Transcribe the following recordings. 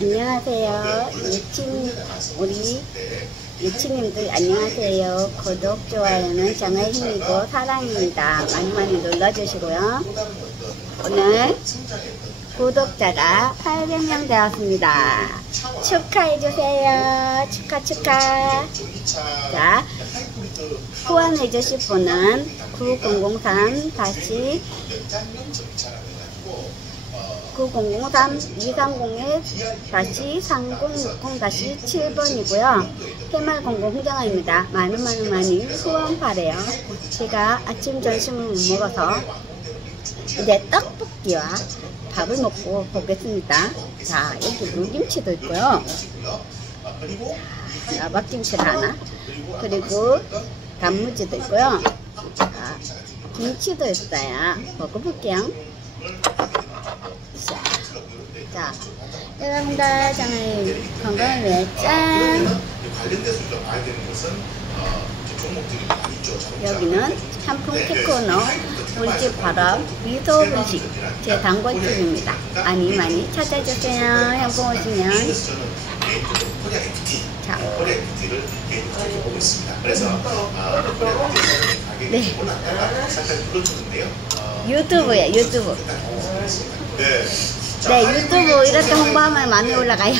안녕하세요. 우리 예치님들 안녕하세요. 구독, 좋아요는 정의 힘이고 사랑입니다. 많이 많이 눌러주시고요. 오늘 구독자가 800명 되었습니다. 축하해주세요. 축하. 자, 후원해주실 분은 9003-230-3060-7번이고요. 해말공공 홍정아입니다. 많이 후원 바래요. 제가 아침 점심을 못 먹어서 이제 떡볶이와 밥을 먹고 보겠습니다. 자, 여기 물김치도 있고요. 나박김치를 하나, 그리고 단무지도 있고요. 자, 김치도 있어요. 먹어볼게요. 자, 여러분들 정말 건강을 위해 짠! 여기는 한풍 테크노 우리 집 바로 미소 음식 제 단골집입니다. 많이 찾아주세요. 한번 오시면. 자, 네, 유튜브야, 유튜브. 네, 유튜브 이렇게 홍보하면 많이 올라가요.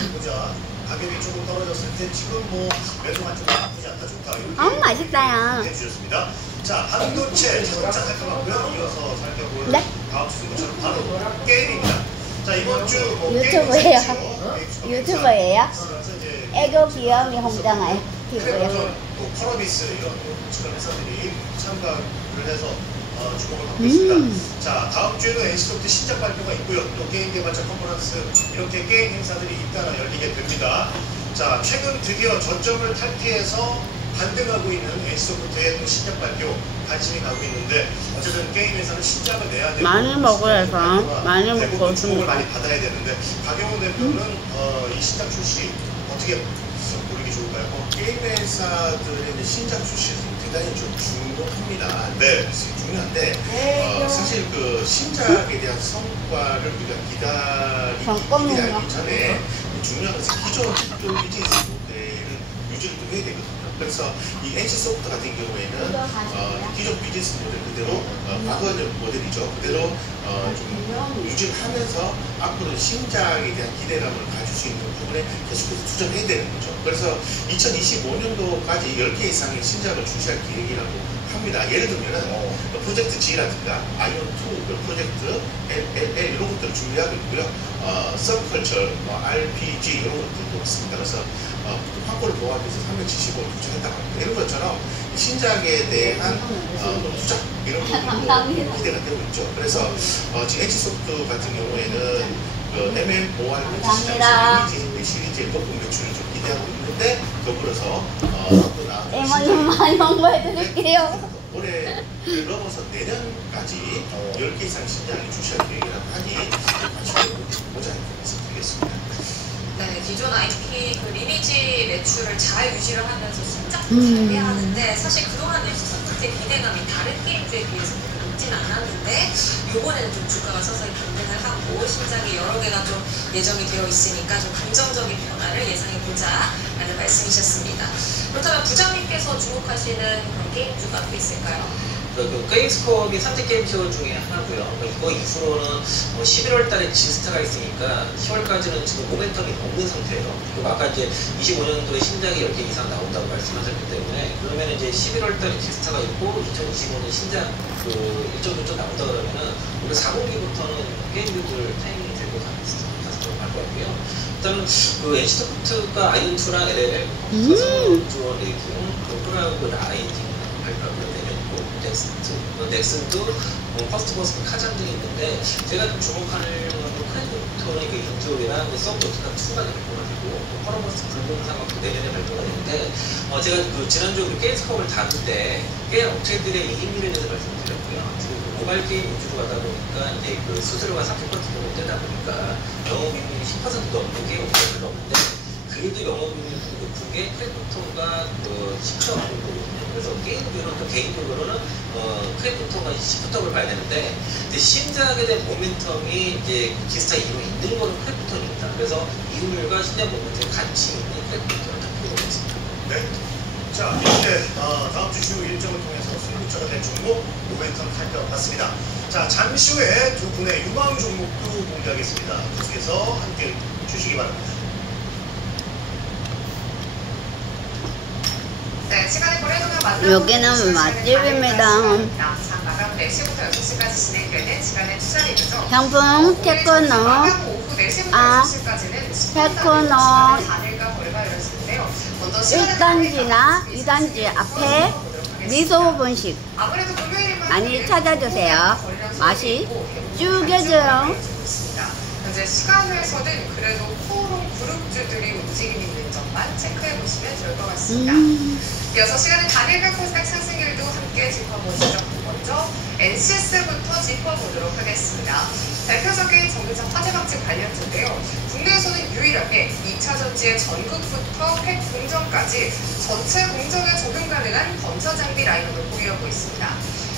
맛있다요. 자, 반도체 자동차 살펴봤고요. 이어서 살펴볼 네? 다음 주제는 바로 게임입니다. 자, 이번 주 유튜브예요. 유튜버예요. 애교 귀염이 홍정아요. 피부예요. 펄어비스 이런 주간 회사들이 참가를 해서 주목을 받고 있습니다. 자, 다음 주에도 NC소프트 신작 발표가 있고요. 또 게임 개발자 컨퍼런스 이렇게 게임 행사들이 잇따라 열리게 됩니다. 자, 최근 드디어 저점을 탈피해서 반등하고 있는 NC소프트의 또 신작 발표 관심이 가고 있는데 어쨌든 게임 회사는 신작을 내야 되고 많이 먹어야서 많이 먹고 주목을 많이 받아야 되는데 박영호 대표는 이 신작 출시 어떻게 고르기 좋을까요? 게임 회사들의 신작 출시는 대단히 좀 중요합니다. 네, 중요한데 사실 그 신작에 대한 성과를 우리가 기다리기 전에 중요한 것은 기존 비즈니스 모델을 유지를 또 해야 되거든요. 그래서 이 NC소프트 같은 경우에는 기존 비즈니스 모델 그대로 과거 모델이죠. 그대로 좀 유지를 하면서 앞으로 신작에 대한 기대감을 가질 수 있는 부분에 계속해서 투자해야 되는 거죠. 그래서 2025년도까지 10개 이상의 신작을 출시할 계획이라고 합니다. 예를 들면 프로젝트 G라든가 아이온2 프로젝트 LLL 이런 것들을 준비하고 있고요. 서브컬처, RPG 이런 것들도 있습니다. 그래서 확보를 보호하면서 375를 투자했다고 합니다. 이런 것처럼 신작에 대한 투자 이런 부분도 기대가 되고 있죠. 그래서 지금 NC소프트 같은 경우에는 MMORPG 시리즈의 높은 매출을 좀 기대하고 있는데 더불어서 또 나은 많이 홍보해드릴게요. 올해를 넘어서 내년까지 10개 이상 신작이 출시할 계획이라고 하니 관심을 보자 이렇게 말씀드리겠습니다. 네, 기존 IP 그 리니지 매출을 잘 유지를 하면서 신작도 잘 하는데 사실 그동안 NC소프트의 기대감이 다른 게임들에 비해서 높지는 않았는데 요번에는 좀 주가가 서서히 반등을 하고 신작이 여러 개가 좀 예정이 되어 있으니까 좀 긍정적인 변화를 예상해보자 라는 말씀이셨습니다. 그렇다면 부장님께서 주목하시는 그런 게임주가 또 있을까요? 그 게임스컵이 3대 게임쇼 중에 하나고요. 이거 이후로는 11월 달에 지스타가 있으니까 10월까지는 지금 모멘텀이 없는 상태예요. 그리고 아까 이제 25년도에 신작이 10개 이상 나온다고 말씀하셨기 때문에 그러면 이제 11월 달에 지스타가 있고 2025년 신작 그 일정 나온다 그러면은 우리 4분기부터는 게임들을 타이밍이 들고 가서 갈 거고요. 일단은 그 NC소프트가 아이온2랑 LLL, 서서원 레이팅, 그리고 라이팅 발표하고 넥슨도 퍼스트 버스 카잔 등이 있는데 제가 좀 주목하는 건 크랜토닉 인듀얼이랑 서브노트가 2가 발표가 되고 퍼러버스 불공사가 내년에 발표가 되는데 제가 그 지난주 게임스컵을 다룰 때 게임 업체들의 이익률에 대해서 말씀드렸고요. 지금 모바일 게임 위주로 가다 보니까 이제 그 수수료가 30% 정도 되다 보니까 영업이익률이 10% 넘는 게임 업체가 별로 없는데 그래도 영업이익률이 높은 게 크래프톤과 시프트업 정도거든요. 그래서 게임주는 또 개인적으로는 크래프톤과 시프트업을 봐야 되는데 이제 신작에 대한 모멘텀이 이제 기스타 이후에 있는 거는 크래프톤입니다. 그래서 이율과 신작 모멘텀이 같이 있는 크래프톤을 다 보고 있습니다. 네. 자, 이제 다음 주 주 일정을 통해서 승부처가 될 종목 모멘텀 살펴봤습니다. 자, 잠시 후에 두 분의 유망 종목도 공개하겠습니다. 계속해서 함께 주시기 바랍니다. 네, 시간의 거래동안 만나고 여기는 맛집입니다. 장 마감 4시부터 6시까지 진행되는 시간의 투자 리뷰죠. 상품 테크노 마감 오후 4시부터 6시까지는 테크노 4일간 거래가 이루어지는데요. 1단지나 2단지 앞에 미소 분식 아무래도 금요일만 많이 찾아주세요. 맛이 죽여줘요. 현재 시간에서는 그래도 코오롱 그룹주들이 움직임 있는 점만 체크해 보시면 좋을 것 같습니다. 이어서 시간은 단일별 코스닥 상승률도 함께 짚어보시죠. 먼저 NCS부터 짚어보도록 하겠습니다. 대표적인 전기차 화재 방지 관련주인데요. 국내에서는 유일하게 2차 전지의 전극부터 팩 공정까지 전체 공정에 적용 가능한 건설 장비 라인업을 보유하고 있습니다.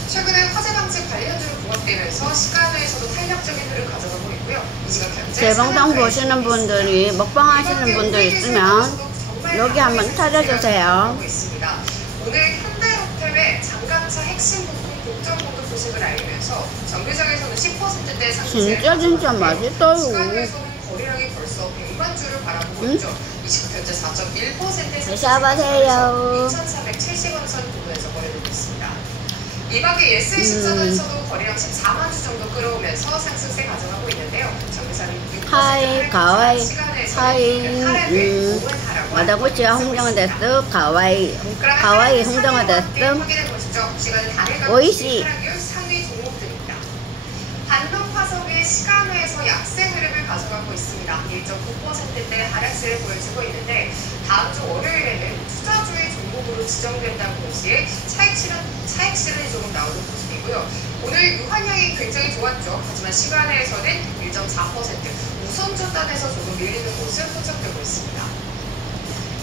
최근에 화재 방지 관련주로 부각되면서 시간외에서도 탄력적인 흐름을 가져가고 있고요. 이 시각 현재 제 방송 보시는 분들이 먹방 하시는 분들 있으면 여기 한번 찾아주세요. 오늘 현대로템의 장갑차 핵심 부품 독점 공급 소식을 알리면서 정규장에서는 10%대 상승세를 진짜 맛있어요. 시간외에서는 거래량이 벌써 100만 주를 바라보고 있죠. 이 시각 현재 4.1%의 드셔보세요. 2,470원 선 부근에서 거래되고 있습니다. 이 밖에 예스24에서도 거래량 14만 주 정도 끌어오면서 상승세 가져가고 있는데요. 정규사는 6% 하이 가와이 하이 와다구치와 홍정화 데스 가와이 가와이 홍정화 데스 오이시 상위 종목들입니다. 반동 화석의 시간외에서 약세 흐름을 가져가고 있습니다. 1.9%대 하락세를 보여주고 있는데 다음 주 월요일에는 투자주의 종목으로 지정된다는 동시에 차익 실현이 조금 나오는 모습이고요. 오늘 유한량이 굉장히 좋았죠. 하지만 시간외에서는 1.4% 우선주 단에서 조금 밀리는 모습 포착되고 있습니다.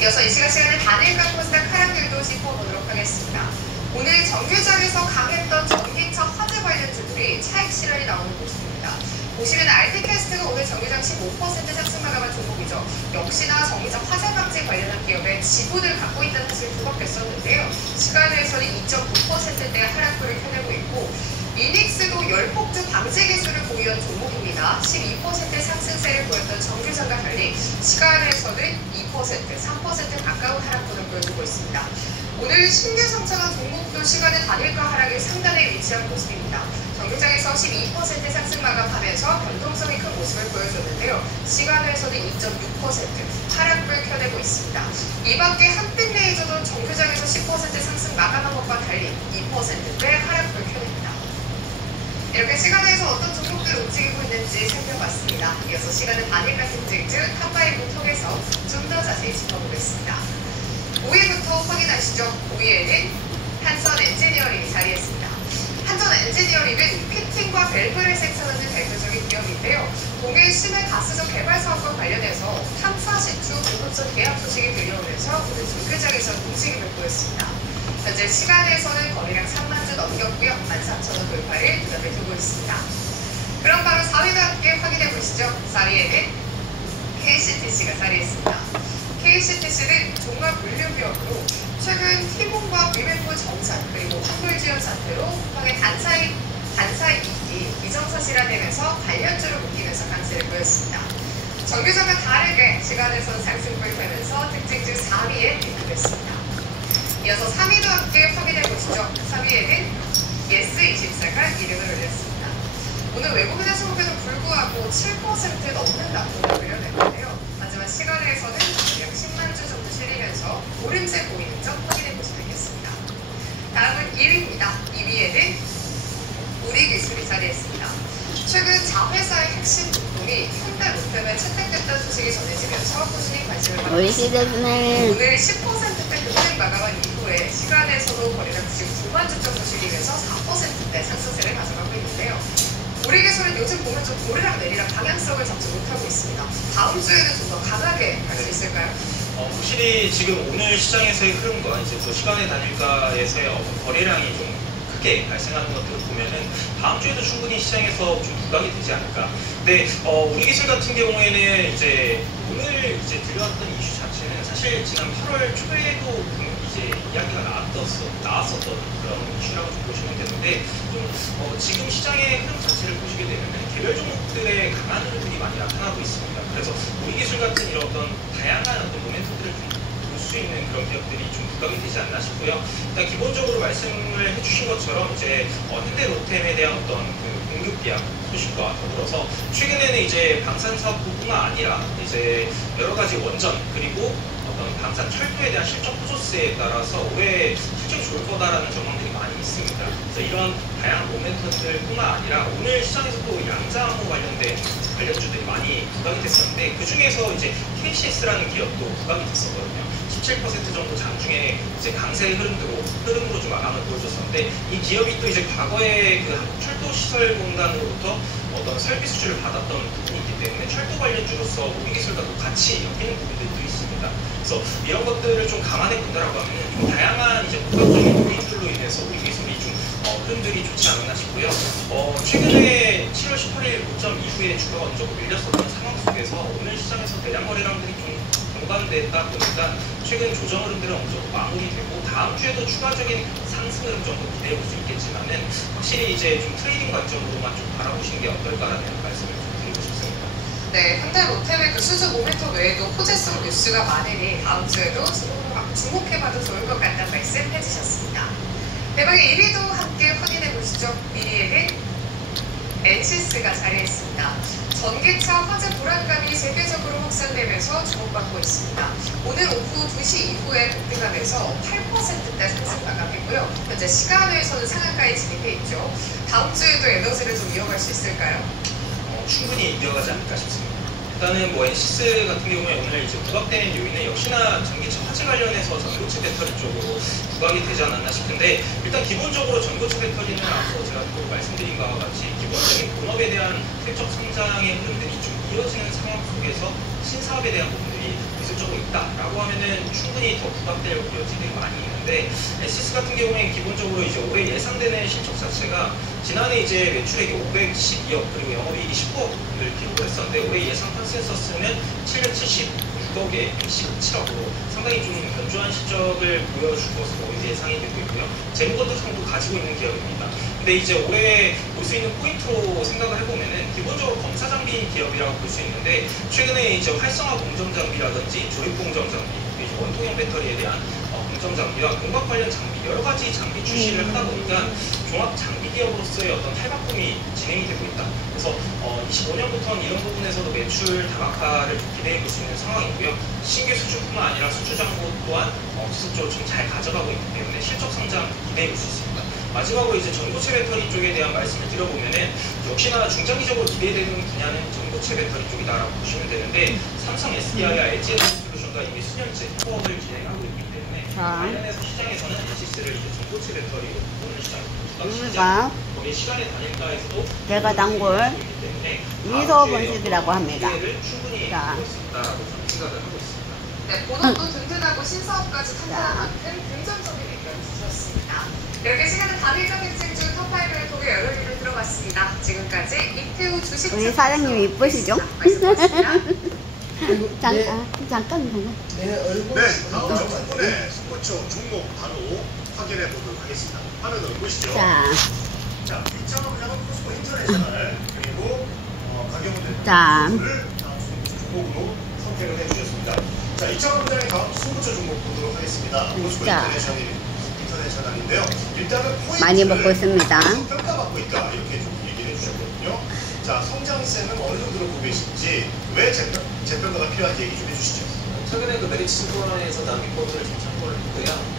이어서 이 시간에 단일가 코스닥 하락률도 짚어보도록 하겠습니다. 오늘 정규장에서 강했던 전기차 화재 관련주들이 차익 실현이 나오는 모습입니다. 보시면 RT캐스트가 오늘 정규장 15% 상승 마감한 종목이죠. 역시나 전기차 화재 방지 관련한 기업의 지분을 갖고 있다는 사실이 부각됐었는데요. 시간에서는 2.9%대 하락률을 펴내고 있고 이닉스도 열폭주 방지 기술을 보유한 종목입니다. 12% 상승세를 보였던 정규장과 달리 시간에서는 2%, 3% 가까운 하락폭을 보여주고 있습니다. 오늘 신규 상승한 종목도 시간의 단일가 하락의 상단에 위치한 모습입니다. 정규장에서 12% 상승 마감하면서 변동성이 큰 모습을 보여줬는데요. 시간에서는 2.6% 하락을 켜내고 있습니다. 이 밖에 한빛레이저도 정규장에서 10% 상승 마감한 것과 달리 2%대 하락을 켜냅니다. 이렇게 시간에서 어떤 종목들 움직이고 있는지 살펴봤습니다. 이어서 시간의 단일가 특징주 탑5 통해서 좀 더 자세히 짚어보겠습니다. 5위부터 확인하시죠. 5위에는 한선 엔지니어링이 자리했습니다. 한전 엔지니어링은 피팅과 밸브를 생산하는 대표적인 기업인데요. 동해 심해 가스적 개발 사업과 관련해서 탐사 시추 공급선 계약 소식이 들려오면서 오늘 정규장에서 움직임을 보였습니다. 현재 시간에서는 거래량 3만 주 넘겼고요. 14,000원 돌파를 눈앞에 두고 있습니다. 그럼 바로 4위와 함께 확인해 보시죠. 4위에는 KCTC가 자리했습니다. KCTC는 종합 물류기업으로 최근 티몬과 위메프 정산 그리고 환불 지연 사태로 국방의 단사 이익이 비정사실화되면서 관련주를 묶이면서 강세를 보였습니다. 정규장과 다르게 시간에선 상승을 펴면서 특징주 4위에 입각했습니다. 이어서 3위도 함께 확인해 보시죠. 3위에는 예스24가 이름을 올렸습니다. 오늘 외국인의 수급에도 불구하고 7% 넘는 낙폭을 그려냈는데요. 하지만 시간에서는 약 10만 주 정도 실리면서 오름세 보이는 점 확인해 보시면 되겠습니다. 다음은 1위입니다. 2위에는 우리기술이 자리했습니다. 최근 자회사의 핵심 부품이 현대로템에 채택됐다는 소식이 전해지면서 꾸준히 관심을 받고 있습니다. 오늘 10%대 급등 마감한 이후에 시간에서도 거래량 99만 주 정도 실리면서 4%대 상승세를 가져가고 있는데요. 우리기술은 요즘 보면 좀 오르락 내리락 방향성을 잡지 못하고 있습니다. 다음 주에는 좀 더 강하게 갈 수 있을까요? 확실히 지금 오늘 시장에서의 흐름과 이제 또 시간의 단일가에서의 거래량이 좀 크게 발생하는 것들을 보면은 다음 주에도 충분히 시장에서 좀 부각이 되지 않을까. 근데 우리 기술 같은 경우에는 이제 오늘 이제 들려왔던 이슈 자체는 사실 지난 8월 초에도 이제 이야기가 나왔었던 그런 이슈라고 좀 보시면 되는데 좀 지금 시장의 흐름 자체를 보시게 되면은 개별 종목들의 강한 흐름들이 많이 나타나고 있습니다. 그래서 우리 기술 같은 이런 어떤 다양한 어떤 모멘텀들을 좀 볼 수 있는 그런 기업들이 좀 부각이 되지 않나 싶고요. 일단 기본적으로 말씀을 해주신 것처럼 이제 현대 로템에 대한 어떤 그 공급 계약 소식과 더불어서 최근에는 이제 방산 사업부뿐만 아니라 이제 여러 가지 원전 그리고 어떤 방산 철도에 대한 실적 호조세에 따라서 올해 실적이 좋을 거다라는 전망들이 많이 있습니다. 그래서 이런 다양한 모멘텀들뿐만 아니라 오늘 시장에서도 양자암호 관련된 관련주들이 많이 부각이 됐었는데 그 중에서 이제 KCS라는 기업도 부각이 됐었거든요. 17% 정도 장중에 이제 강세의 흐름으로 좀 마감을 보여줬었는데 이 기업이 또 이제 과거에 그 한국철도시설공단으로부터 어떤 설비 수주를 받았던 부분이 있기 때문에 철도 관련주로서 우리기술과도 같이 엮이는 부분들도 있습니다. 그래서 이런 것들을 좀 감안해 본다라고 하면은 다양한 이제 복합적인 요인들로 인해서 우리기술이 좀 흐름들이 좋지 않았나 싶고요. 최근에 7월 18일 고점 이후에 주가가 어느 정도 밀렸었던 상황 속에서 오늘 시장에서 대량 거래량들이 좀 동반됐다 보니까 최근 조정 흐름들은 어느 정도 마무리되고 다음 주에도 추가적인 상승 흐름 정도 기대해 볼 수 있겠지만은 확실히 이제 좀 트레이딩 관점으로만 좀 바라보시는 게 어떨까라는 말씀을 좀 드리고 싶습니다. 네, 현대 로템의 그 수주 모멘텀 외에도 호재성 뉴스가 많으니 다음 주에도 주목해봐도 좋을 것 같다는 말씀 해주셨습니다. 대박의 1위도 함께 확인해 보시죠. 1위에는 NCS가 자리했습니다. 전기차 화재 불안감이 세계적으로 확산되면서 주목받고 있습니다. 오늘 오후 2시 이후에 급등하면서 8%대 상승 마감이고요. 현재 시간외에서는 상한가에 진입해 있죠. 다음 주에도 에너지를 좀 이어갈 수 있을까요? 충분히 이어가지 않을까 싶습니다. 일단은 뭐 NCS 같은 경우에 오늘 이제 부각되는 요인은 역시나 전기차 화재 관련해서 전고체 배터리 쪽으로 부각이 되지 않았나 싶은데 일단 기본적으로 전고체 배터리는 앞서 제가 또 말씀드린 바와 같이 기본적인 본업에 대한 실적 성장의 흐름들이 좀 이어지는 상황 속에서 신사업에 대한 부분들이 기술적으로 있다라고 하면은 충분히 더 부각될 여지들이 많이 있는데 NCS 같은 경우에는 기본적으로 이제 올해 예상되는 실적 자체가 지난해 이제 매출액이 512억 그리고 영업이익이 19억을 기록을 했었는데 올해 예상 컨센서스는 776억에 17억으로 상당히 좀 견조한 실적을 보여줄 것으로 이제 예상이 되고 있고요. 재무건조성도 가지고 있는 기업입니다. 근데 이제 올해 볼 수 있는 포인트로 생각을 해보면은 기본적으로 검사 장비인 기업이라고 볼 수 있는데 최근에 이제 활성화 공정 장비라든지 조립 공정 장비, 원통형 배터리에 대한 공정 장비와 공박 관련 장비 여러 가지 장비 출시를 하다 보니까 종합 장비 기업으로서의 어떤 탈바꿈이 진행이 되고 있다. 그래서 25년부터는 이런 부분에서도 매출 다각화를 기대해 볼 수 있는 상황이고요. 신규 수주뿐만 아니라 수주 잔고 또한 지속적으로 좀 잘 가져가고 있기 때문에 실적 성장 기대해 볼 수 있습니다. 마지막으로 이제 전고체 배터리 쪽에 대한 말씀을 드려보면은 역시나 중장기적으로 기대되는 분야는 전고체 배터리 쪽이다라고 보시면 되는데 삼성 SDI와 LG 솔루션과 이미 수년째 협업을 진행하고 있기 때문에 관련해서 시장에서는 NCS를 이제 전고체 배터리로 보는 시장 거기 시간의 단일가에서도 제가 단골 미소 본식이라고 합니다. 충분히 자. 볼수 있다라고 저는 생각을 하고 있습니다. 네, 본업도 든든하고 신사업까지 탄탄한 만큼 긍정적인 의견 주셨습니다. 이렇게 시간은 단일가 백색 중 top5를 통해 여러 개를 들어봤습니다. 지금까지 이태우 주식 우리 사장님 이쁘시죠? 잠깐. 네, 다음 정권의 스포츠 종목 바로 확인해 보도록 하겠습니다. 화면으로 보시죠. 자, 2차원 분야는 포스코 인터내셔널 그리고 박영훈 자. 대표를 종목으로 선택을 해주셨습니다. 자, 2차원 분야의 다음 스포츠 종목 보도록 하겠습니다. 포스코 인터내셔널인데요. 일단은 많이 먹고 있습니다. 평가받고 있다 이렇게 좀 얘기를 해주셨거든요. 자, 성장세는 어느 정도로 보고 계신지 왜 재평가가 필요한지 얘기 좀 해주시죠. 최근에 그 메리츠 증권에서 나온 리포트를 좀 참고를 했고요.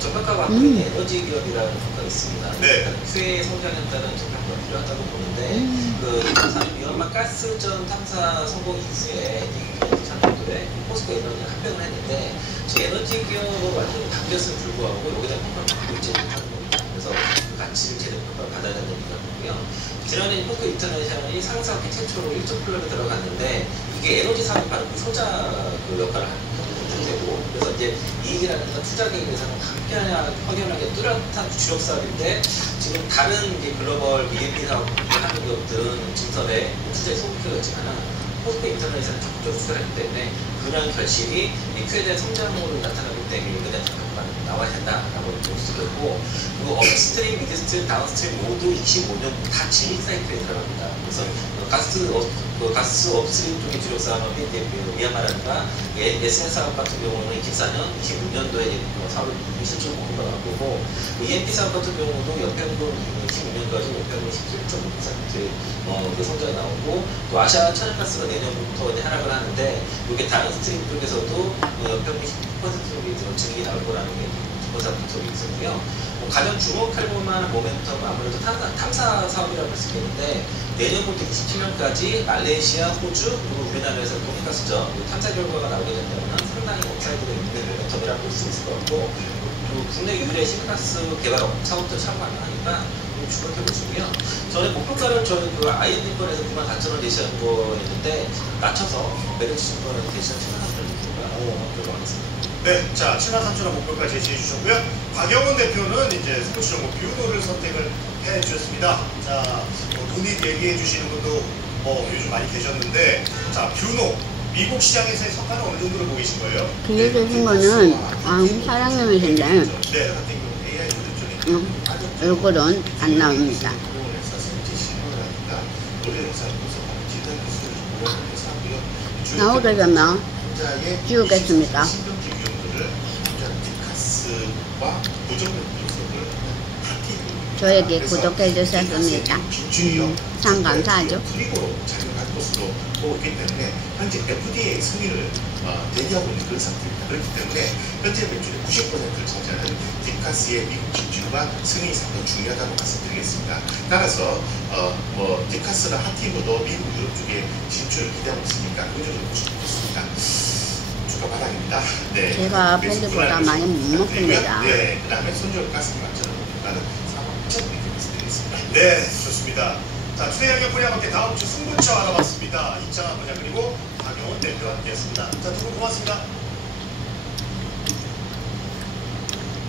저평가가 받고 있는 에너지 기업이라는 평가가 있습니다. 네. 수혜의 성장에 따른 저평가가 필요하다고 보는데 그 연막 가스전 탐사 성공 이후에 참고들에 포스코 에너지가 합병을 했는데 저 에너지 기업으로 완전히 바뀌었음에 불구하고 여기다 평가를 받고 있지 못하는 겁니다. 그래서 가치를 제대로 받아야 된다는 거고요. 지난해 포스코 인터내셔널이 상사업계 최초로 1조 클럽에 들어갔는데 이게 에너지 사업이 바로 그 소자 그 역할을 하는 되고, 그래서 이제 이익이라든가 투자 계획 예산은 확연하게 뚜렷한 주력 사업인데 지금 다른 이제 글로벌 EMP 사업을 하는 것들은 증설에 투자에 소극적이가 있지만 포스코 인터내셔널은 적극적으로 투자를 했기 때문에 그런 결실이 Q에 대한 성장으로 나타나기 때문에 그냥 잠깐만 나와야 된다라고 볼 수도 있고, 그리고 업스트림, 미드스트림, 다운스트림 모두 25년 다 진입 사이클에 들어갑니다. 그래서 가스 업스트림 쪽의 주력 사업이 이제 미얀마라든가 SNS 사업 같은 경우는 24년, 25년도에 사업을 실적으로 공부하고, EMP 사업 같은 경우도 연평균 26년까지 연평균 17.5% 그 성장이 나오고, 또 아시아 천연가스가 내년부터 이제 하락을 하는데 이게 다운스트림 쪽에서도 연평균 10% 정도 증액이 나올 거라는 게 조사 분석이 있었고요. 가장 주목할 만한 모멘텀은 아무래도 탐사 사업이라고 할 수 있겠는데, 내년부터 27년까지 말레이시아, 호주, 그리고 우리나라에서 동가스죠. 탐사 결과가 나오게 된다면 상당히 업사이드가 있는 모멘텀이라고 볼 수 있을 것 같고, 또 국내 유일의 시가스 개발 사업도 참가하니까 주목해 보시고요. 저는 목표가를 저는 그 IM증권에서 94,000원 제시한 거였는데 낮춰서 메르츠증권에서 제시한 73,000원 들어가겠습니다. 네, 자 73,000원 목표까지 제시해 주셨고요. 박영훈 대표는 이제 스포츠 정보 뷰노를 선택을 해 주셨습니다. 자, 본인 얘기해 주시는 분도 요즘 많이 계셨는데, 자 뷰노 미국 시장에서의 성과는 어느 정도로 보고 계신 거예요? 빌려주신 거는 사장님이신데 네, 얼굴은 안 나옵니다. 나오려면 지우겠습니다. 저에게 구독해 주셨습니다. 참 감사하죠. 것으로 보기 때문에 현재 FDA 승인을 대기하고 있는 그런 상태입니다. 그렇기 때문에 현재 매출의 90%를 차지하는 디카스의 미국 진출과 승인이 상당히 중요하다고 말씀드리겠습니다. 따라서 디카스나 하티브도 미국 유럽 쪽에 진출을 기대하고 있으니까 굉장히 보시면 좋습니다. 주가 바닥입니다. 네. 제가 밴드보다 많이 못 먹습니다. 네, 그 다음에 손절 가스 만처럼 나는 4만 5천 말씀드리겠습니다. 네, 좋습니다. 자, 추세영의 코리아 마켓 다음 주 승부처 알아봤습니다. 이창환 부장 그리고 박영훈 대표와 함께했습니다. 자, 두 분 고맙습니다.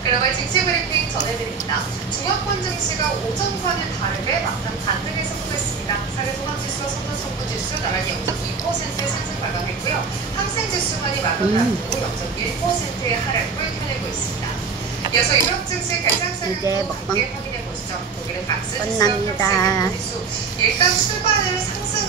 글로벌 증시 브리핑 전해드립니다. 중화권 증시가 오전과는 다르게 막판 반등에 성공했습니다. 사계 종합지수와 선도청구지수 나란히 0.2%의 상승 마감했고요. 항생지수만이 마감을 앞두고 0.1%의 하락을 펴내고 있습니다. 이어서 유럽 증시 이제 먹방 확인해 보시죠. 독일의 닥스 끝납니다. 지수 일단 출발을 상승